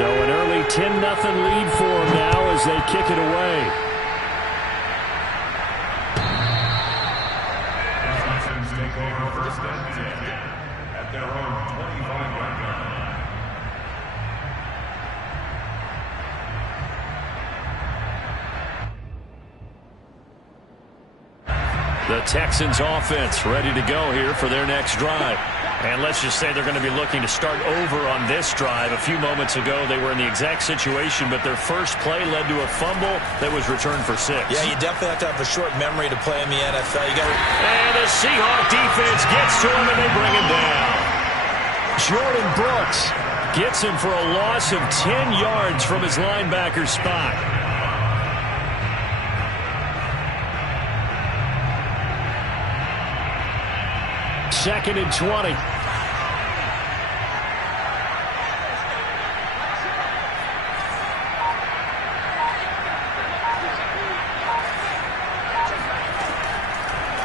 So an early 10-0 lead for them now as they kick it away. The Texans offense ready to go here for their next drive. And let's just say they're going to be looking to start over on this drive. A few moments ago, they were in the exact situation, but their first play led to a fumble that was returned for 6. Yeah, you definitely have to have a short memory to play in the NFL. And the Seahawk defense gets to him, and they bring him down. Jordan Brooks gets him for a loss of 10 yards from his linebacker spot. Second and 20.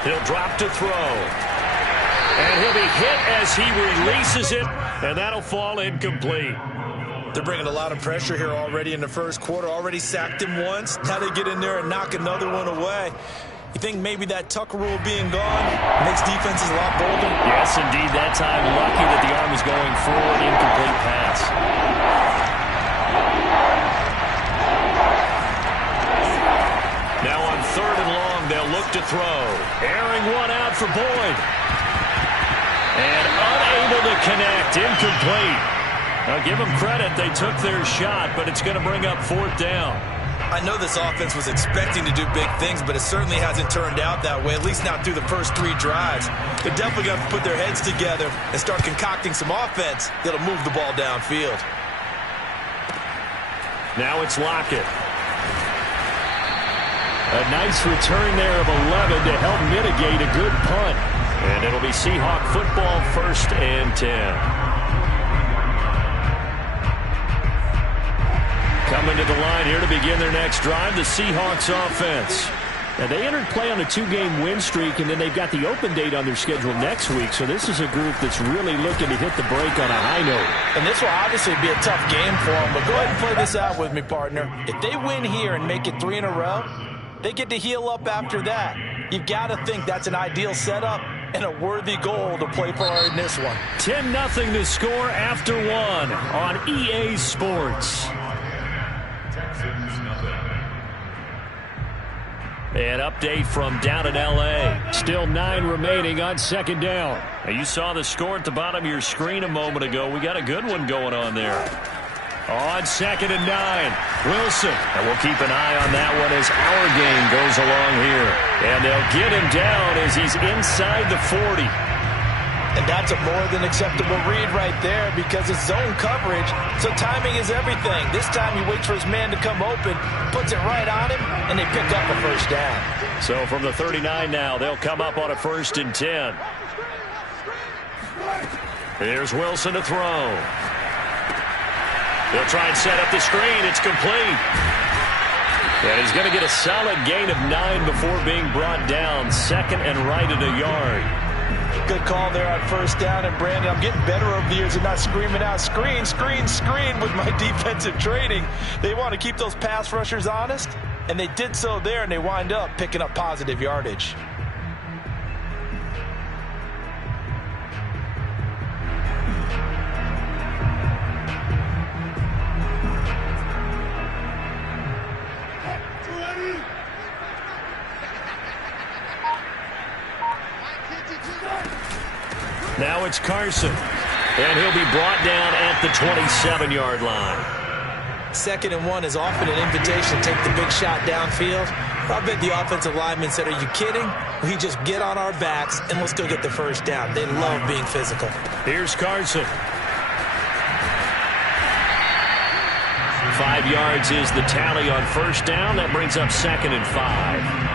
He'll drop to throw. And he'll be hit as he releases it, and that'll fall incomplete. They're bringing a lot of pressure here already in the first quarter. Already sacked him once. Now they get in there and knock another one away. You think maybe that Tucker rule being gone makes defenses a lot bolder? Yes, indeed. That time, lucky that the arm was going forward. Incomplete pass. Now on 3rd and long, they'll look to throw. Airing one out for Boyd. And unable to connect. Incomplete. Now give them credit. They took their shot, but it's going to bring up 4th down. I know this offense was expecting to do big things, but it certainly hasn't turned out that way, at least not through the first 3 drives. They're definitely going to have to put their heads together and start concocting some offense that'll move the ball downfield. Now it's Lockett. A nice return there of 11 to help mitigate a good punt. And it'll be Seahawk football, 1st and 10. Coming to the line here to begin their next drive, the Seahawks offense. Now, they entered play on a 2-game win streak, and then they've got the open date on their schedule next week. So this is a group that's really looking to hit the break on a high note. And this will obviously be a tough game for them, but go ahead and play this out with me, partner. If they win here and make it 3 in a row, they get to heal up after that. You've got to think that's an ideal setup and a worthy goal to play for in this one. 10-0 to score after 1 on EA Sports. An update from down in L.A. Still 9 remaining on 2nd down. Now, you saw the score at the bottom of your screen a moment ago. We got a good one going on there. On 2nd and 9, Wilson. And we'll keep an eye on that one as our game goes along here. And they'll get him down as he's inside the 40. And that's a more than acceptable read right there because it's zone coverage, so timing is everything. This time he waits for his man to come open, puts it right on him, and they pick up a 1st down. So from the 39 now, they'll come up on a 1st and 10. Here's Wilson to throw. They'll try and set up the screen. It's complete. And he's going to get a solid gain of 9 before being brought down. 2nd and right at a yard. Good call there on 1st down. And, Brandon, I'm getting better over the years and not screaming out, screen, screen, screen with my defensive training. They want to keep those pass rushers honest, and they did so there, and they wind up picking up positive yardage. Now it's Carson, and he'll be brought down at the 27-yard line. 2nd and 1 is often an invitation to take the big shot downfield. I bet the offensive lineman said, are you kidding? We just get on our backs, and let's go get the 1st down. They love being physical. Here's Carson. 5 yards is the tally on 1st down. That brings up 2nd and 5.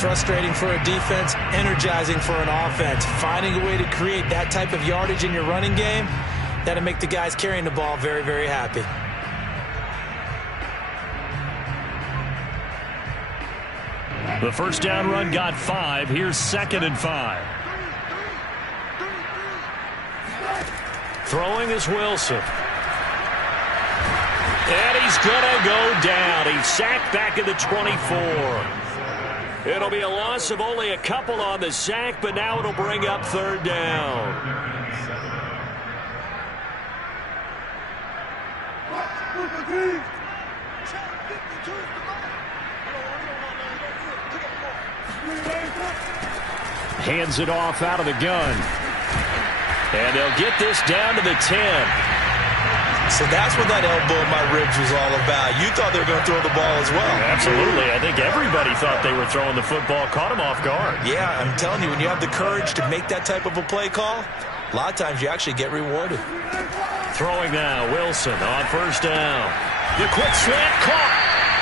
Frustrating for a defense, energizing for an offense. Finding a way to create that type of yardage in your running game, that'll make the guys carrying the ball very, very happy. The 1st down run got 5. Here's 2nd and 5. Throwing is Wilson. And he's going to go down. He's sacked back at the 24. It'll be a loss of only a couple on the sack, but now it'll bring up third down. Hands it off out of the gun. And they'll get this down to the 10. So that's what that elbow in my ribs was all about. You thought they were going to throw the ball as well. Absolutely. I think everybody thought they were throwing the football, caught him off guard. Yeah, I'm telling you, when you have the courage to make that type of a play call, a lot of times you actually get rewarded. Throwing now, Wilson on first down. The quick slant caught.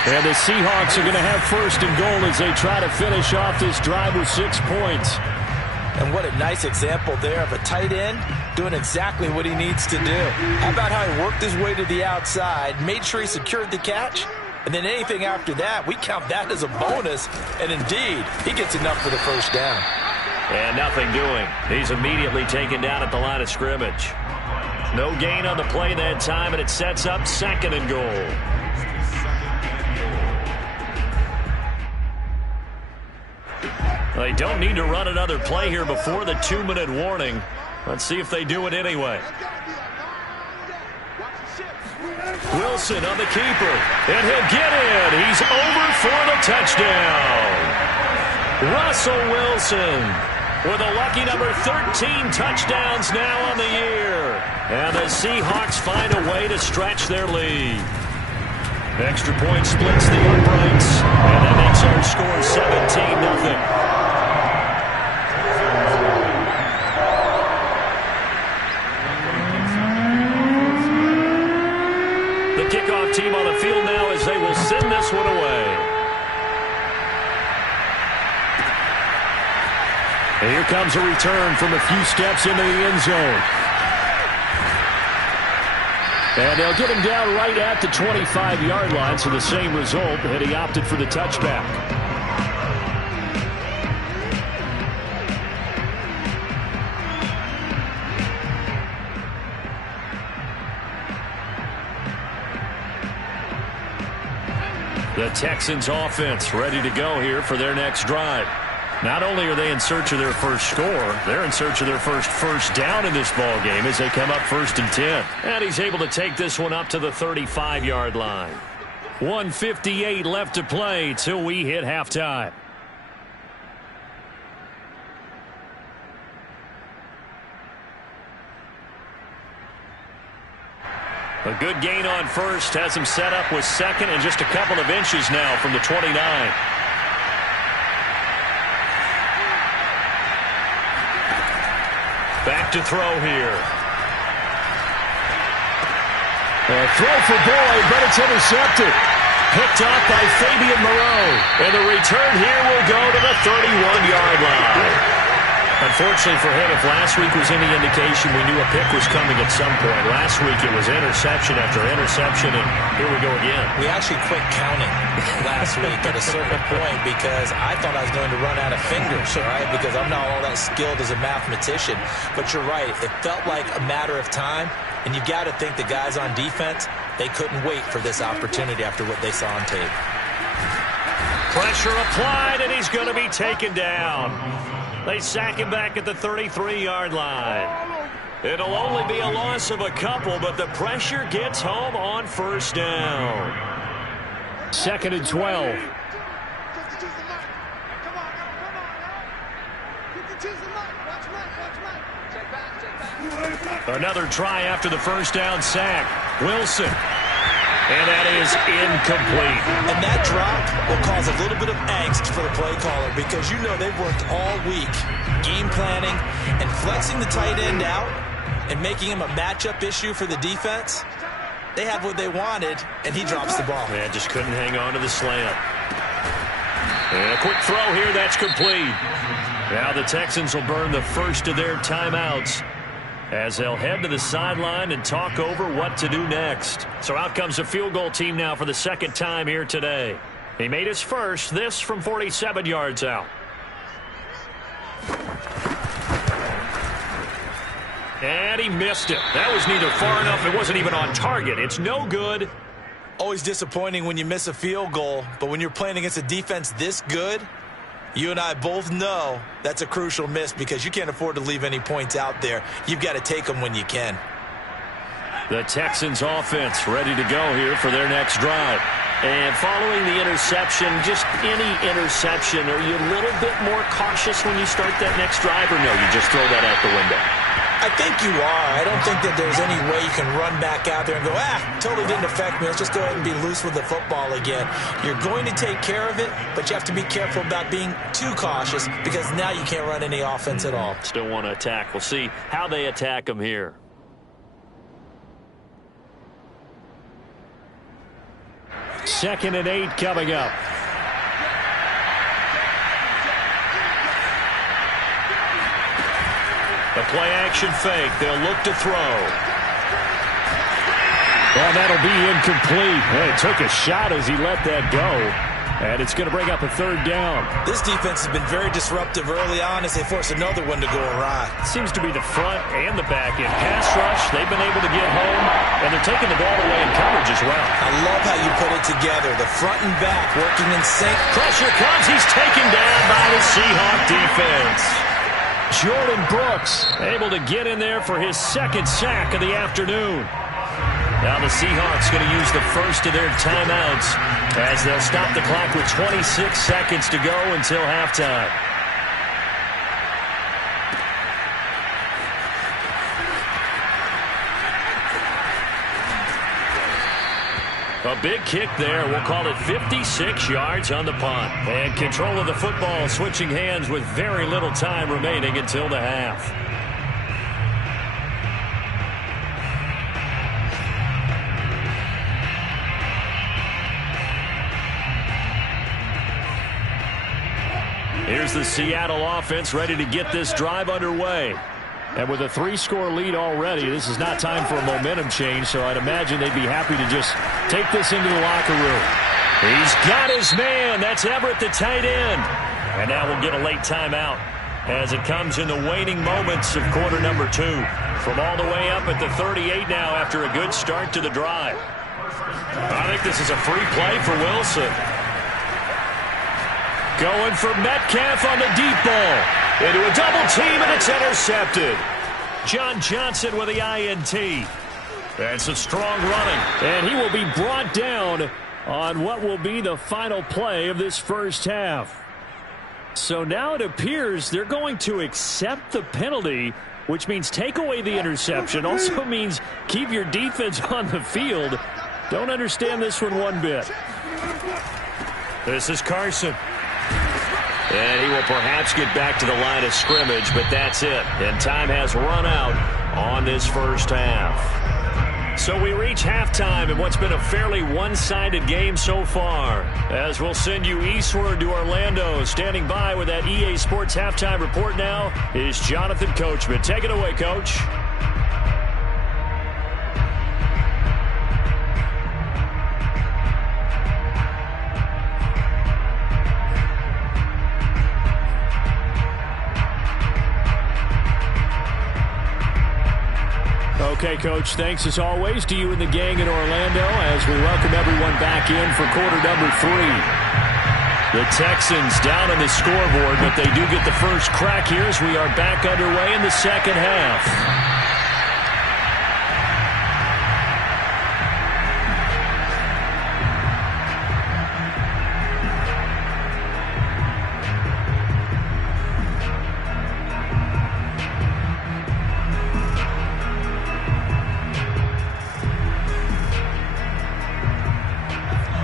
And the Seahawks are going to have first and goal as they try to finish off this drive with 6 points. And what a nice example there of a tight end doing exactly what he needs to do. How about how he worked his way to the outside, made sure he secured the catch, and then anything after that, we count that as a bonus. And indeed, he gets enough for the first down. And nothing doing. He's immediately taken down at the line of scrimmage. No gain on the play that time, and it sets up second and goal. They don't need to run another play here before the 2-minute warning. Let's see if they do it anyway. Wilson on the keeper, and he'll get in. He's over for the touchdown. Russell Wilson with a lucky number 13 touchdowns now on the year. And the Seahawks find a way to stretch their lead. Extra point splits the uprights, and that makes our score 17-0. Kickoff team on the field now as they will send this one away. And here comes a return from a few steps into the end zone. And they'll get him down right at the 25-yard line, so the same result, and he opted for the touchback. The Texans offense ready to go here for their next drive. Not only are they in search of their first score, they're in search of their first down in this ball game as they come up 1st and 10. And he's able to take this one up to the 35-yard line. 1:58 left to play till we hit halftime. A good gain on first has him set up with second and just a couple of inches now from the 29. Back to throw here. A throw for Boyd, but it's intercepted. Picked up by Fabian Moreau. And the return here will go to the 31-yard line. Unfortunately for him, if last week was any indication, we knew a pick was coming at some point. Last week it was interception after interception, and here we go again. We actually quit counting last week at a certain point because I thought I was going to run out of fingers, right? Because I'm not all that skilled as a mathematician. But you're right. It felt like a matter of time, and you've got to think the guys on defense, they couldn't wait for this opportunity after what they saw on tape. Pressure applied, and he's going to be taken down. They sack him back at the 33-yard line. It'll only be a loss of a couple, but the pressure gets home on first down. 2nd and 12. Another try after the first down sack. Wilson. And that is incomplete. And that drop will cause a little bit of angst for the play caller because you know they've worked all week game planning and flexing the tight end out and making him a matchup issue for the defense. They had what they wanted, and he drops the ball. Yeah, just couldn't hang on to the slant. And a quick throw here, that's complete. Now the Texans will burn the first of their timeouts as they'll head to the sideline and talk over what to do next. So out comes the field goal team now for the second time here today. He made his first, this from 47 yards out. And he missed it. That was neither far enough. It wasn't even on target. It's no good. Always disappointing when you miss a field goal, but when you're playing against a defense this good, you and I both know that's a crucial miss because you can't afford to leave any points out there. You've got to take them when you can. The Texans offense ready to go here for their next drive. And following the interception, just any interception, are you a little bit more cautious when you start that next drive, or no, you just throw that out the window? I think you are. I don't think that there's any way you can run back out there and go, totally didn't affect me. Let's just go ahead and be loose with the football again. You're going to take care of it, but you have to be careful about being too cautious because now you can't run any offense at all. Still want to attack. We'll see how they attack them here. Second and 8 coming up. The play-action fake. They'll look to throw. Well, that'll be incomplete. Well, he took a shot as he let that go. And it's going to bring up a third down. This defense has been very disruptive early on as they force another one to go awry. Seems to be the front and the back end. Pass rush, they've been able to get home, and they're taking the ball away in coverage as well. I love how you put it together. The front and back working in sync. Pressure comes. He's taken down by the Seahawk defense. Jordan Brooks able to get in there for his second sack of the afternoon. Now the Seahawks going to use the first of their timeouts as they'll stop the clock with 26 seconds to go until halftime. A big kick there. We'll call it 56 yards on the punt. And control of the football switching hands with very little time remaining until the half. Here's the Seattle offense ready to get this drive underway. And with a 3-score lead already, this is not time for a momentum change, so I'd imagine they'd be happy to just take this into the locker room. He's got his man. That's Everett, the tight end. And now we'll get a late timeout as it comes in the waning moments of quarter number 2. From all the way up at the 38 now after a good start to the drive. I think this is a free play for Wilson. Going for Metcalf on the deep ball. Into a double team, and it's intercepted. John Johnson with the INT. And some strong running. And he will be brought down on what will be the final play of this first half. So now it appears they're going to accept the penalty, which means take away the interception. Also means keep your defense on the field. Don't understand this one bit. This is Carson. And he will perhaps get back to the line of scrimmage, but that's it. And time has run out on this first half. So we reach halftime in what's been a fairly one-sided game so far. As we'll send you eastward to Orlando. Standing by with that EA Sports halftime report now is Jonathan Coachman. Take it away, Coach. Okay, Coach, thanks as always to you and the gang in Orlando as we welcome everyone back in for quarter number 3. The Texans down on the scoreboard, but they do get the first crack here as we are back underway in the second half.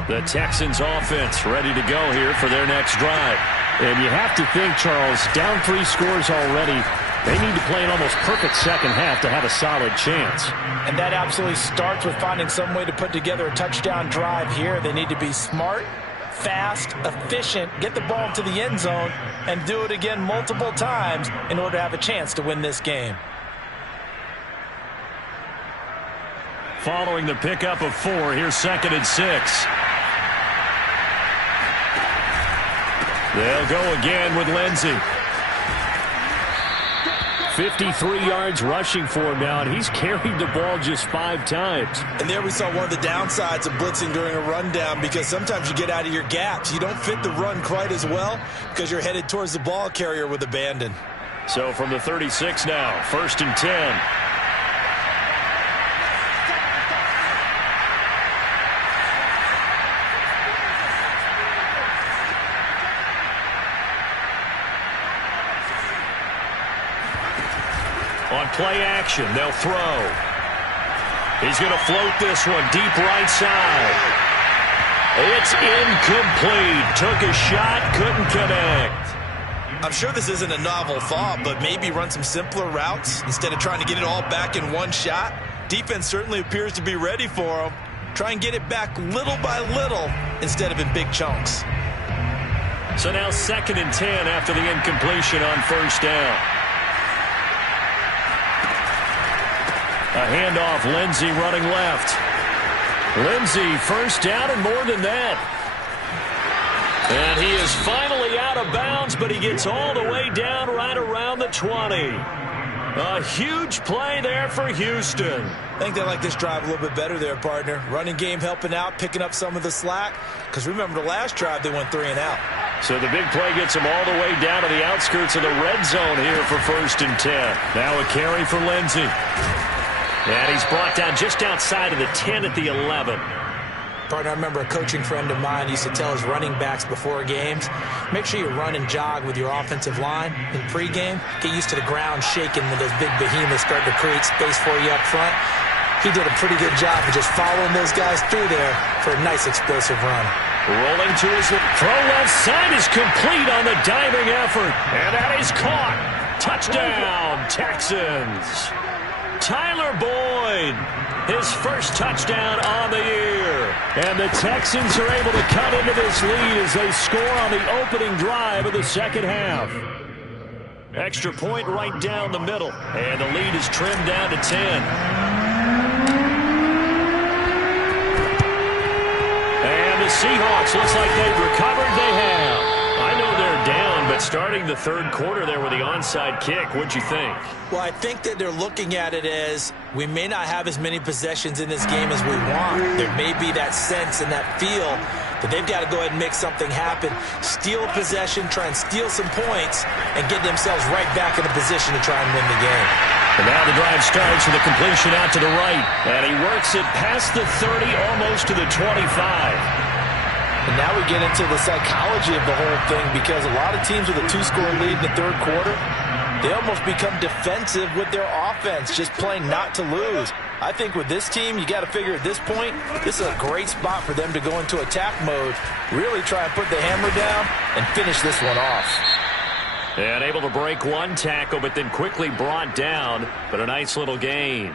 The Texans offense ready to go here for their next drive. And you have to think, Charles, down 3 scores already. They need to play an almost perfect second half to have a solid chance. And that absolutely starts with finding some way to put together a touchdown drive here. They need to be smart, fast, efficient, get the ball to the end zone, and do it again multiple times in order to have a chance to win this game. Following the pickup of 4, here's 2nd and 6. They'll go again with Lindsey. 53 yards rushing for him now, and he's carried the ball just 5 times. And there we saw one of the downsides of blitzing during a rundown, because sometimes you get out of your gaps. You don't fit the run quite as well because you're headed towards the ball carrier with abandon. So from the 36 now, 1st and 10. On play action, they'll throw. He's going to float this one deep right side. It's incomplete. Took a shot, couldn't connect. I'm sure this isn't a novel thought, but maybe run some simpler routes instead of trying to get it all back in one shot. Defense certainly appears to be ready for him. Try and get it back little by little instead of in big chunks. So now 2nd and 10 after the incompletion on 1st down. A handoff, Lindsey running left. Lindsey, 1st down and more than that. And he is finally out of bounds, but he gets all the way down right around the 20. A huge play there for Houston. I think they like this drive a little bit better there, partner. Running game helping out, picking up some of the slack. Because remember, the last drive they went 3 and out. So the big play gets him all the way down to the outskirts of the red zone here for 1st and 10. Now a carry for Lindsey. And he's brought down just outside of the 10 at the 11. Partner, I remember a coaching friend of mine used to tell his running backs before games, make sure you run and jog with your offensive line in pregame. Get used to the ground shaking when those big behemoths start to create space for you up front. He did a pretty good job of just following those guys through there for a nice explosive run. Rolling to his throw left side is complete on the diving effort. And that is caught. Touchdown, Texans. Tyler Boyd, his first touchdown on the year. And the Texans are able to cut into this lead as they score on the opening drive of the 2nd half. Extra point right down the middle. And the lead is trimmed down to 10. And the Seahawks, looks like they've recovered. They have. I know they're down, but starting the 3rd quarter there with the onside kick, what'd you think? Well, I think that they're looking at it as we may not have as many possessions in this game as we want. There may be that sense and that feel that they've got to go ahead and make something happen. Steal possession, try and steal some points, and get themselves right back in a position to try and win the game. And now the drive starts with a completion out to the right. And he works it past the 30, almost to the 25. And now we get into the psychology of the whole thing, because a lot of teams with a 2-score lead in the 3rd quarter, they almost become defensive with their offense, just playing not to lose. I think with this team, you got to figure at this point, this is a great spot for them to go into attack mode, really try and put the hammer down and finish this one off. And able to break one tackle, but then quickly brought down, but a nice little gain.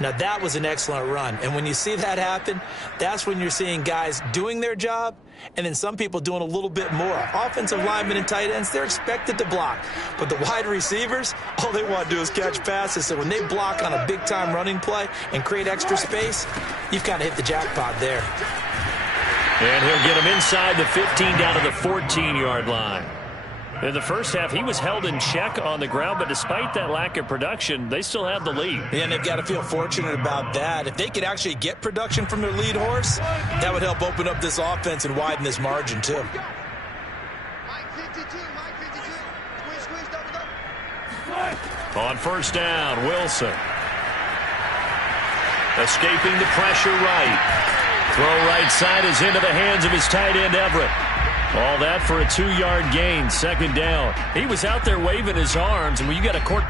Now, that was an excellent run. And when you see that happen, that's when you're seeing guys doing their job and then some people doing a little bit more. Offensive linemen and tight ends, they're expected to block. But the wide receivers, all they want to do is catch passes. So when they block on a big-time running play and create extra space, you've kind of hit the jackpot there. And he'll get him inside the 15 down to the 14-yard line. In the first half, he was held in check on the ground, but despite that lack of production, they still have the lead. Yeah, and they've got to feel fortunate about that. If they could actually get production from their lead horse, that would help open up this offense and widen this margin, too. On 1st down, Wilson. Escaping the pressure right. Throw right side is into the hands of his tight end, Everett. All that for a 2-yard gain, 2nd down. He was out there waving his arms, and when you got a court...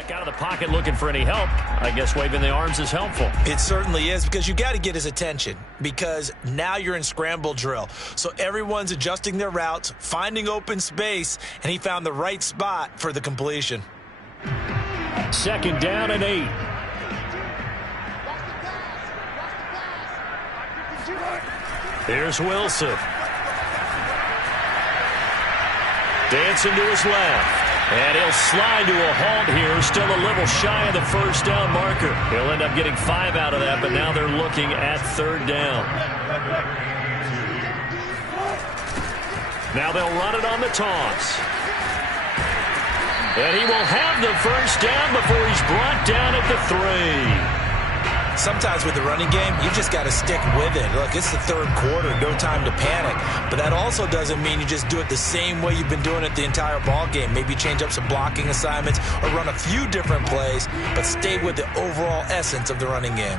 Back out of the pocket looking for any help. I guess waving the arms is helpful. It certainly is, because you got to get his attention, because now you're in scramble drill. So everyone's adjusting their routes, finding open space, and he found the right spot for the completion. 2nd down and 8. Here's Wilson. Dancing to his left. And he'll slide to a halt here. Still a little shy of the 1st down marker. He'll end up getting 5 out of that, but now they're looking at 3rd down. Now they'll run it on the toss. And he will have the 1st down before he's brought down at the 3. Sometimes with the running game, you just got to stick with it. Look, it's the 3rd quarter, no time to panic. But that also doesn't mean you just do it the same way you've been doing it the entire ball game. Maybe change up some blocking assignments or run a few different plays, but stay with the overall essence of the running game.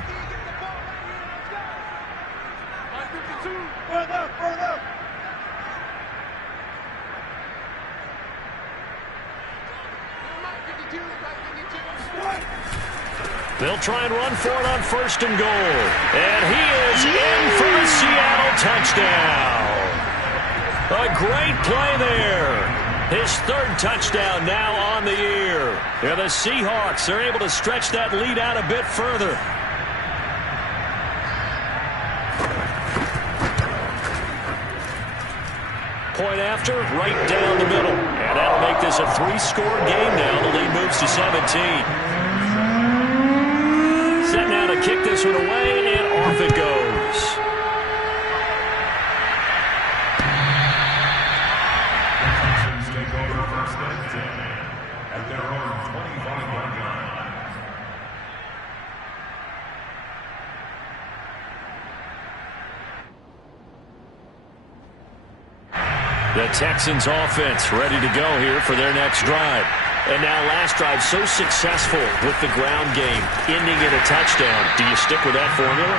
They'll try and run for it on 1st and goal. And he is in for the Seattle touchdown. A great play there. His 3rd touchdown now on the year. And the Seahawks are able to stretch that lead out a bit further. Point after, right down the middle. And that'll make this a 3-score game now. The lead moves to 17. Set now to kick this one away, and off it goes. Take over 1st and 10 at their own 25-yard line. The Texans offense ready to go here for their next drive. And now last drive so successful with the ground game, ending in a touchdown. Do you stick with that formula?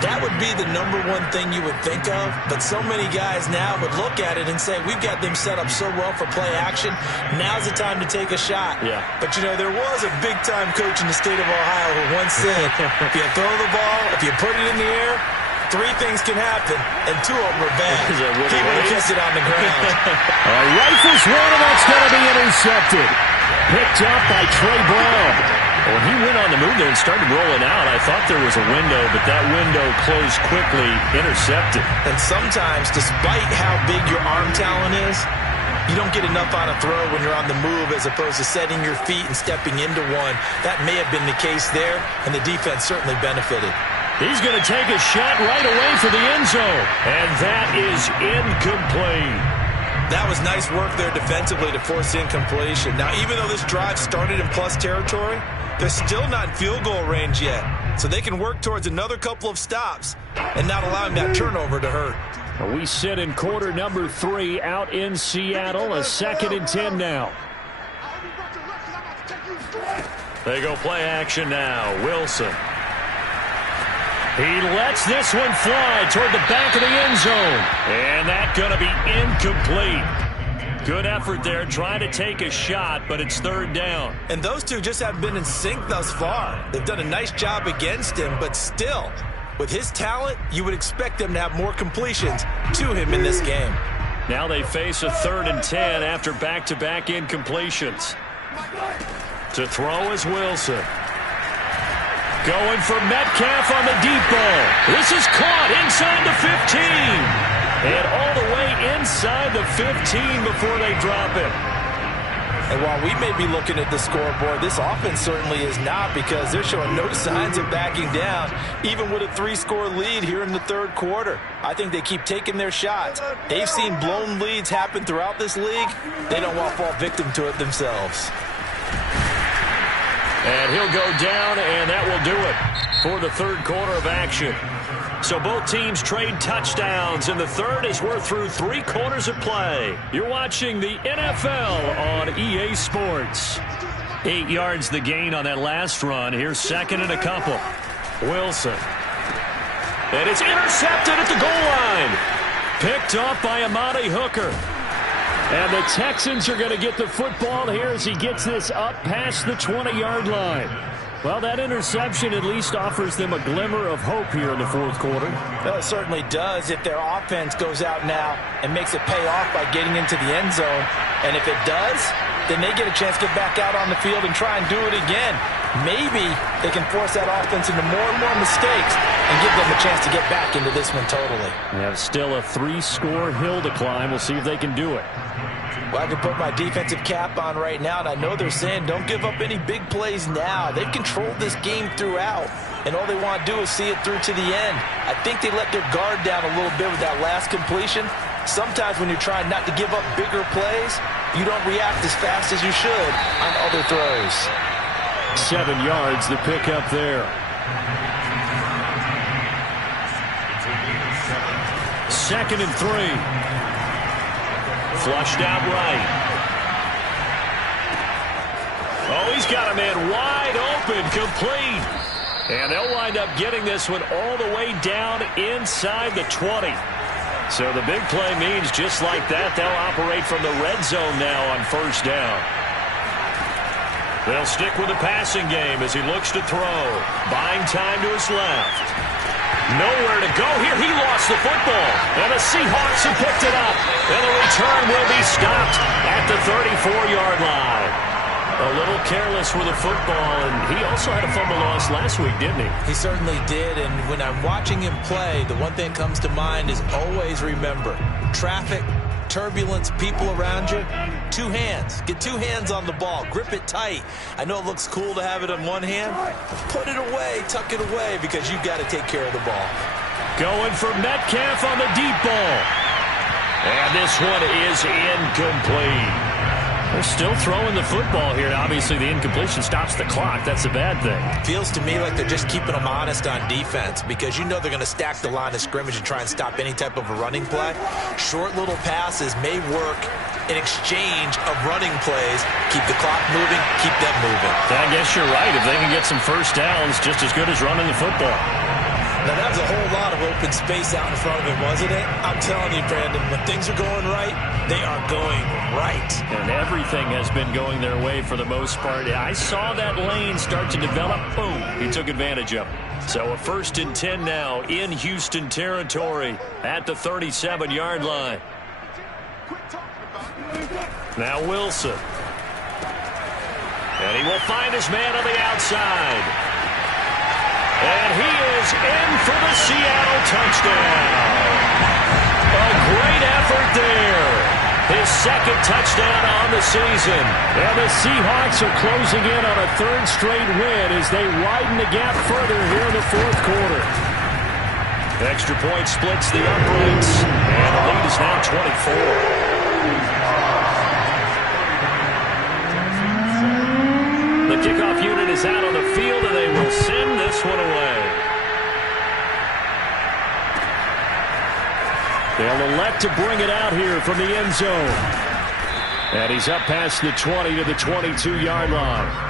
That would be the #1 thing you would think of, but so many guys now would look at it and say, we've got them set up so well for play action, now's the time to take a shot. Yeah. But, you know, there was a big-time coach in the state of Ohio who once said, if you throw the ball, if you put it in the air, 3 things can happen, and 2 of them are bad. He would have kept it on the ground. Rifles one, and that's going to be intercepted. Picked up by Trey Brown. When he went on the move there and started rolling out, I thought there was a window, but that window closed quickly, intercepted. And sometimes, despite how big your arm talent is, you don't get enough on a throw when you're on the move as opposed to setting your feet and stepping into one. That may have been the case there, and the defense certainly benefited. He's going to take a shot right away for the end zone, and that is incomplete. That was nice work there defensively to force incompletion. Now, even though this drive started in plus territory, they're still not in field goal range yet. So they can work towards another couple of stops and not allowing that turnover to hurt. We sit in quarter number 3 out in Seattle. A 2nd and 10 now. They go play action now. Wilson. He lets this one fly toward the back of the end zone. And that's going to be incomplete. Good effort there, trying to take a shot, but it's 3rd down. And those two just haven't been in sync thus far. They've done a nice job against him, but still, with his talent, you would expect them to have more completions to him in this game. Now they face a 3rd and 10 after back-to-back incompletions. To throw is Wilson. Going for Metcalf on the deep ball. This is caught inside the 15. And all the way inside the 15 before they drop it. And while we may be looking at the scoreboard, this offense certainly is not, because they're showing no signs of backing down, even with a 3-score lead here in the 3rd quarter. I think they keep taking their shots. They've seen blown leads happen throughout this league. They don't want to fall victim to it themselves. And he'll go down, and that will do it for the 3rd quarter of action. So both teams trade touchdowns in the 3rd as we're through 3 quarters of play. You're watching the NFL on EA Sports. 8 yards the gain on that last run. Here's 2nd and a couple. Wilson. And it's intercepted at the goal line. Picked off by Amani Hooker. And the Texans are going to get the football here as he gets this up past the 20-yard line. Well, that interception at least offers them a glimmer of hope here in the fourth quarter. Well, it certainly does if their offense goes out now and makes it pay off by getting into the end zone. And if it does, then they get a chance to get back out on the field and try and do it again. Maybe they can force that offense into more and more mistakes and give them a chance to get back into this one totally. They have still a 3-score hill to climb. We'll see if they can do it. Well, I can put my defensive cap on right now, and I know they're saying don't give up any big plays now. They've controlled this game throughout, and all they want to do is see it through to the end. I think they let their guard down a little bit with that last completion. Sometimes when you're trying not to give up bigger plays, you don't react as fast as you should on other throws. 7 yards, the pickup there. Second and 3. Flushed out right. Oh, he's got a man wide open, complete. And they'll wind up getting this one all the way down inside the 20. So the big play means just like that, they'll operate from the red zone now on first down. They'll stick with the passing game as he looks to throw. Buying time to his left. Nowhere to go here. He lost the football. And the Seahawks have picked it up. And the return will be stopped at the 34-yard line. A little careless with the football, and he also had a fumble loss last week, didn't he? He certainly did, and when I'm watching him play, the one thing that comes to mind is always remember, traffic, turbulence, people around you, 2 hands. Get 2 hands on the ball. Grip it tight. I know it looks cool to have it on one hand. Put it away, tuck it away, because you've got to take care of the ball. Going for Metcalf on the deep ball. And this one is incomplete. They're still throwing the football here. Obviously, the incompletion stops the clock. That's a bad thing. Feels to me like they're just keeping them honest on defense because you know they're going to stack the line of scrimmage and try and stop any type of a running play. Short little passes may work in exchange of running plays. Keep the clock moving, keep them moving. I guess you're right. If they can get some first downs, just as good as running the football. Now, that was a whole lot of open space out in front of him, wasn't it? I'm telling you, Brandon, when things are going right, they are going right. And everything has been going their way for the most part. I saw that lane start to develop. Boom. He took advantage of it. So a 1st and 10 now in Houston territory at the 37-yard line. Now Wilson. And he will find his man on the outside. And he is in for the Seattle touchdown. A great effort there. His 2nd touchdown on the season. And the Seahawks are closing in on a 3rd straight win as they widen the gap further here in the 4th quarter. Extra point splits the uprights. And the lead is now 24. The kickoff unit is out on the field, and they will send this one away. They'll elect to bring it out here from the end zone. And he's up past the 20 to the 22-yard line.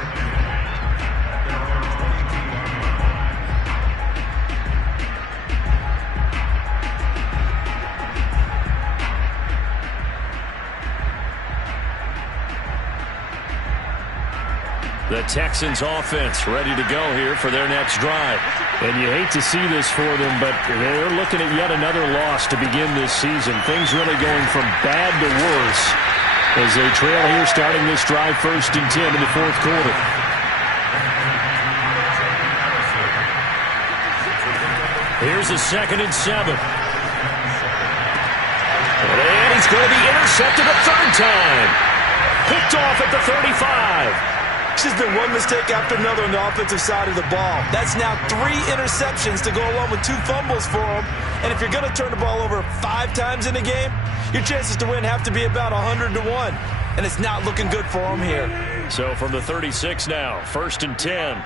The Texans offense ready to go here for their next drive. And you hate to see this for them, but they're looking at yet another loss to begin this season. Things really going from bad to worse as they trail here starting this drive 1st and 10 in the 4th quarter. Here's a 2nd and 7. And he's going to be intercepted a 3rd time. Picked off at the 35. There's been one mistake after another on the offensive side of the ball. That's now 3 interceptions to go along with 2 fumbles for him. And if you're going to turn the ball over 5 times in a game, your chances to win have to be about 100 to 1. And it's not looking good for him here. So from the 36 now, 1st and 10.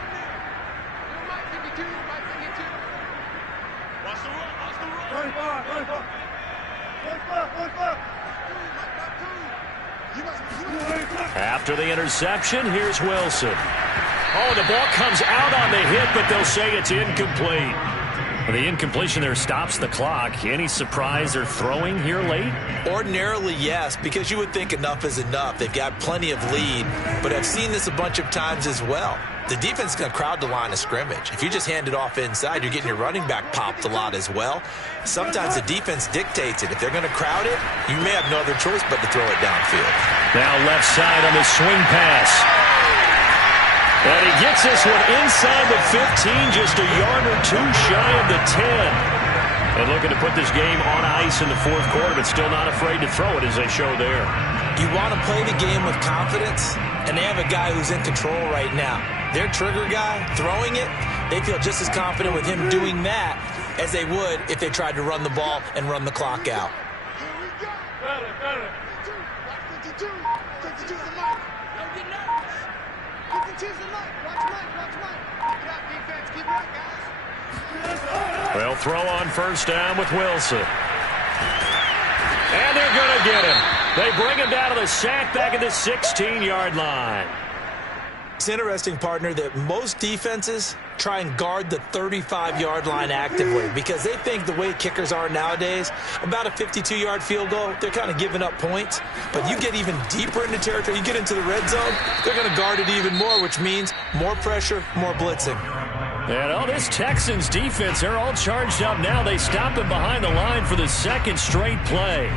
After the interception, here's Wilson. Oh, the ball comes out on the hit, but they'll say it's incomplete. The incompletion there stops the clock. Any surprise they're throwing here late? Ordinarily, yes, because you would think enough is enough. They've got plenty of lead, but I've seen this a bunch of times as well. The defense is going to crowd the line of scrimmage. If you just hand it off inside, you're getting your running back popped a lot as well. Sometimes the defense dictates it. If they're going to crowd it, you may have no other choice but to throw it downfield. Now left side on the swing pass. And he gets this one inside the 15, just a yard or two shy of the 10. And looking to put this game on ice in the fourth quarter, but still not afraid to throw it as they show there. You want to play the game with confidence, and they have a guy who's in control right now. Their trigger guy, throwing it, they feel just as confident with him doing that as they would if they tried to run the ball and run the clock out. Well, throw on first down with Wilson. And they're going to get him. They bring him down to the sack back at the 16-yard line. It's interesting, partner, that most defenses try and guard the 35-yard line actively because they think the way kickers are nowadays, about a 52-yard field goal, they're kind of giving up points. But you get even deeper into territory, you get into the red zone, they're going to guard it even more, which means more pressure, more blitzing. And this Texans defense, they're all charged up now. They stop him behind the line for the second straight play.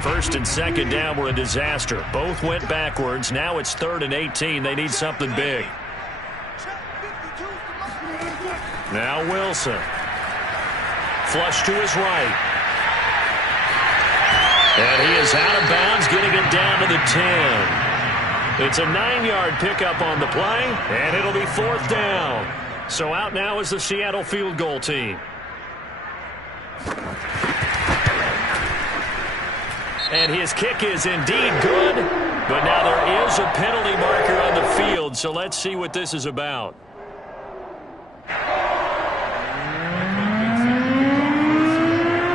First and second down were a disaster. Both went backwards. Now it's 3rd and 18. They need something big. Now Wilson. Flush to his right. And he is out of bounds, getting it down to the 10. It's a 9-yard pickup on the play, and it'll be 4th down. So out now is the Seattle field goal team. And his kick is indeed good, but now there is a penalty marker on the field, so let's see what this is about.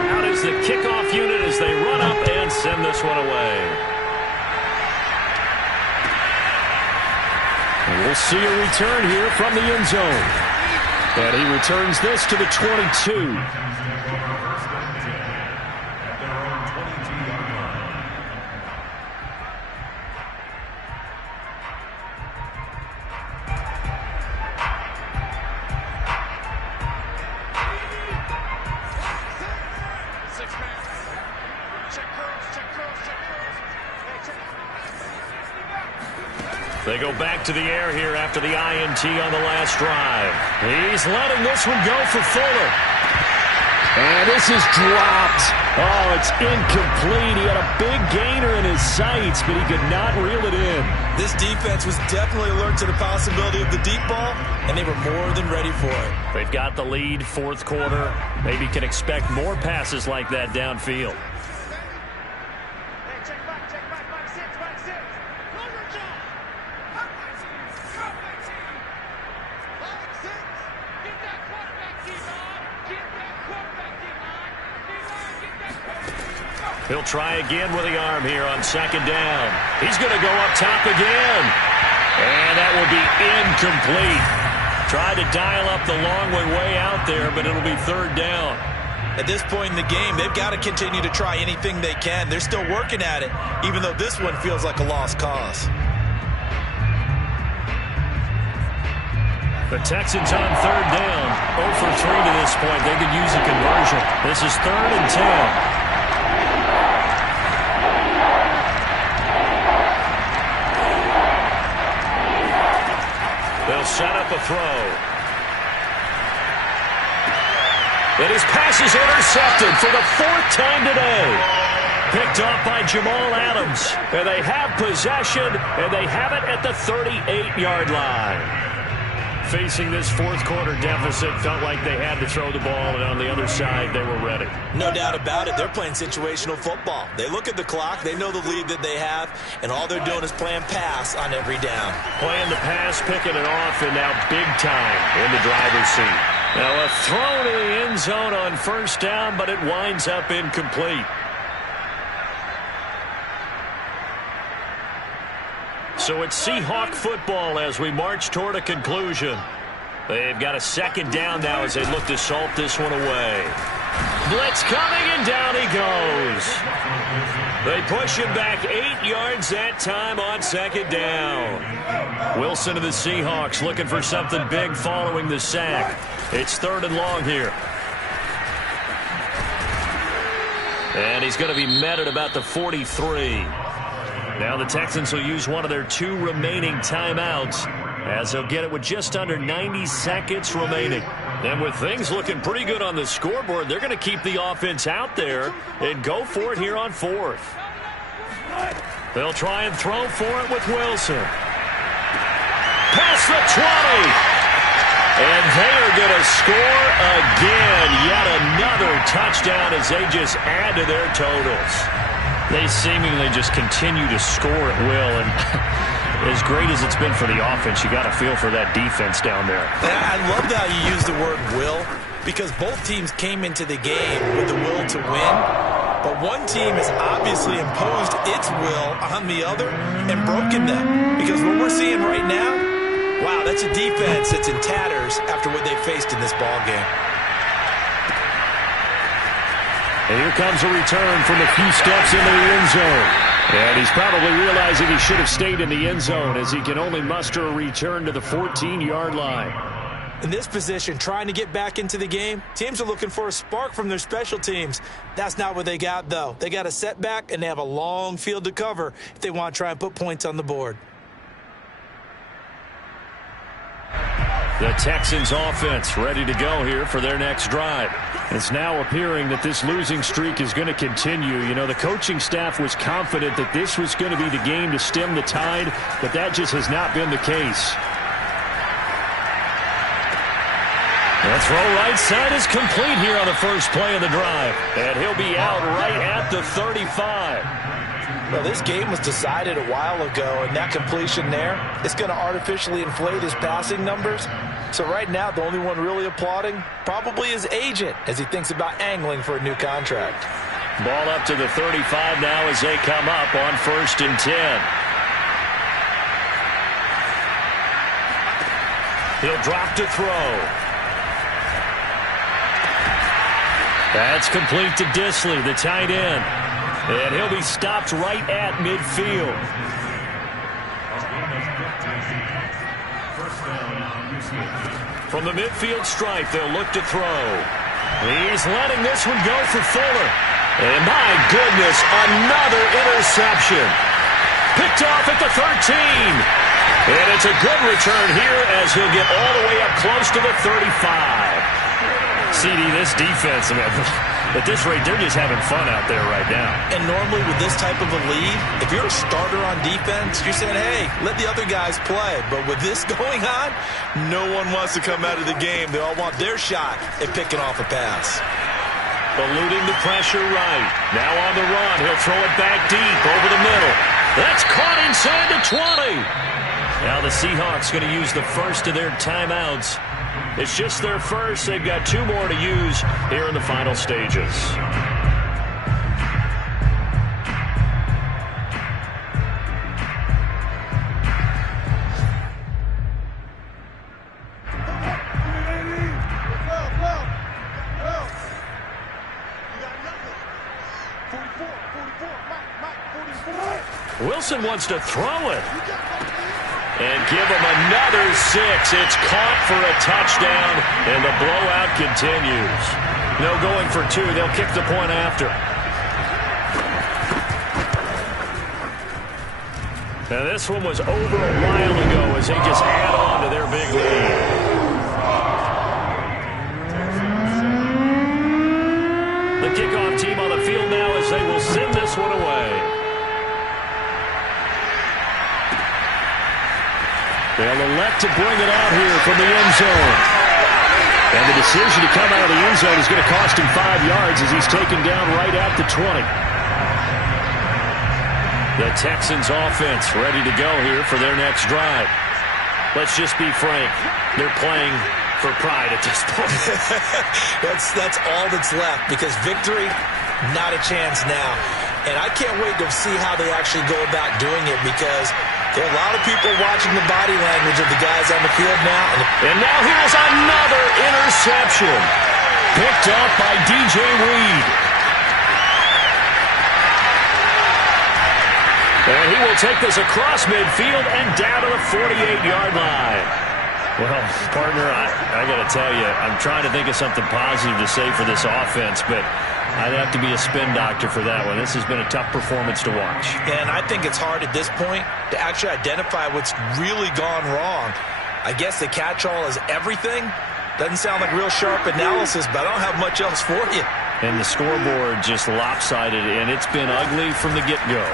Out is the kickoff unit as they run up and send this one away. And we'll see a return here from the end zone. And he returns this to the 22. They go back to the air here after the INT on the last drive. He's letting this one go for Fuller. And this is dropped. Oh, it's incomplete. He had a big gainer in his sights, but he could not reel it in. This defense was definitely alert to the possibility of the deep ball, and they were more than ready for it. They've got the lead, fourth quarter. Maybe can expect more passes like that downfield. He'll try again with the arm here on second down. He's going to go up top again. And that will be incomplete. Tried to dial up the long way out there, but it'll be 3rd down. At this point in the game, they've got to continue to try anything they can. They're still working at it, even though this one feels like a lost cause. The Texans on 3rd down. 0 for 3 to this point. They could use a conversion. This is 3rd and 10. They'll set up a throw. And his pass is intercepted for the 4th time today. Picked off by Jamal Adams. And they have possession, and they have it at the 38-yard line. Facing this fourth quarter deficit, felt like they had to throw the ball, and on the other side, they were ready. No doubt about it. They're playing situational football. They look at the clock, they know the lead that they have, and all they're doing is playing pass on every down. Playing the pass, picking it off, and now big time in the driver's seat. Now a throw to the end zone on first down, but it winds up incomplete. So it's Seahawk football as we march toward a conclusion. They've got a second down now as they look to salt this one away. Blitz coming, and down he goes. They push him back 8 yards that time on second down. Wilson of the Seahawks looking for something big following the sack. It's 3rd and long here. And he's going to be met at about the 43. Now the Texans will use one of their 2 remaining timeouts, as they'll get it with just under 90 seconds remaining. And with things looking pretty good on the scoreboard, they're going to keep the offense out there and go for it here on 4th. They'll try and throw for it with Wilson. Past the 20. And they are going to score again. Yet another touchdown as they just add to their totals. They seemingly just continue to score at will. And as great as it's been for the offense, you got to feel for that defense down there. I love how you use the word will, because both teams came into the game with the will to win. But one team has obviously imposed its will on the other and broken them. Because what we're seeing right now, wow, that's a defense that's in tatters after what they faced in this ball game. And here comes a return from a few steps into the end zone. And he's probably realizing he should have stayed in the end zone, as he can only muster a return to the 14-yard line. In this position, trying to get back into the game, teams are looking for a spark from their special teams. That's not what they got, though. They got a setback, and they have a long field to cover if they want to try and put points on the board. The Texans offense ready to go here for their next drive. It's now appearing that this losing streak is going to continue. You know, the coaching staff was confident that this was going to be the game to stem the tide, but that just has not been the case. The throw right side is complete here on the first play of the drive. And he'll be out right at the 35. Well, this game was decided a while ago, and that completion there, it's going to artificially inflate his passing numbers. So right now, the only one really applauding probably his agent as he thinks about angling for a new contract. Ball up to the 35 now as they come up on 1st and 10. He'll drop to throw. That's complete to Disley, the tight end. And he'll be stopped right at midfield. From the midfield stripe, they'll look to throw. He's letting this one go for Fuller. And my goodness, another interception. Picked off at the 13. And it's a good return here as he'll get all the way up close to the 35. CD, this defense, man, at this rate, they're just having fun out there right now. And normally with this type of a lead, if you're a starter on defense, you're saying, hey, let the other guys play. But with this going on, no one wants to come out of the game. They all want their shot at picking off a pass. Eluding the pressure right. Now on the run. He'll throw it back deep over the middle. That's caught inside the 20. Now the Seahawks going to use the first of their timeouts. It's just their first. They've got 2 more to use here in the final stages. Wilson wants to throw it. And give him another 6. It's caught for a touchdown, and the blowout continues. No going for 2. They'll kick the point after. Now this one was over a while ago as they just add on to their big lead. The kickoff team on the field now as they will send this one away. They'll elect to bring it out here from the end zone. And the decision to come out of the end zone is going to cost him 5 yards as he's taken down right at the 20. The Texans offense ready to go here for their next drive. Let's just be frank. They're playing for pride at this point. That's all that's left, because victory, not a chance now. And I can't wait to see how they actually go about doing it, because there are a lot of people watching the body language of the guys on the field now. And now here's another interception. Picked up by DJ Reed. And he will take this across midfield and down to the 48-yard line. Well, partner, I got to tell you, I'm trying to think of something positive to say for this offense, but I'd have to be a spin doctor for that one. This has been a tough performance to watch. And I think it's hard at this point to actually identify what's really gone wrong. I guess the catch-all is everything. Doesn't sound like real sharp analysis, but I don't have much else for you. And the scoreboard just lopsided, and it's been ugly from the get-go.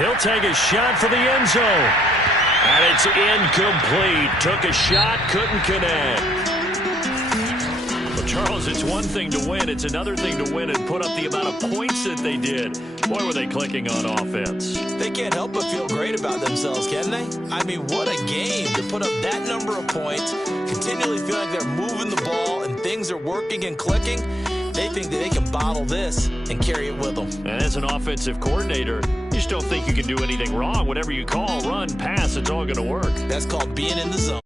He'll take a shot for the end zone. And it's incomplete. Took a shot, couldn't connect. Well, Charles, it's one thing to win. It's another thing to win and put up the amount of points that they did. Boy, were they clicking on offense. They can't help but feel great about themselves, can they? I mean, what a game to put up that number of points, continually feel like they're moving the ball and things are working and clicking. They think that they can bottle this and carry it with them. And as an offensive coordinator, you just don't think you can do anything wrong. Whatever you call, run, pass, it's all going to work. That's called being in the zone.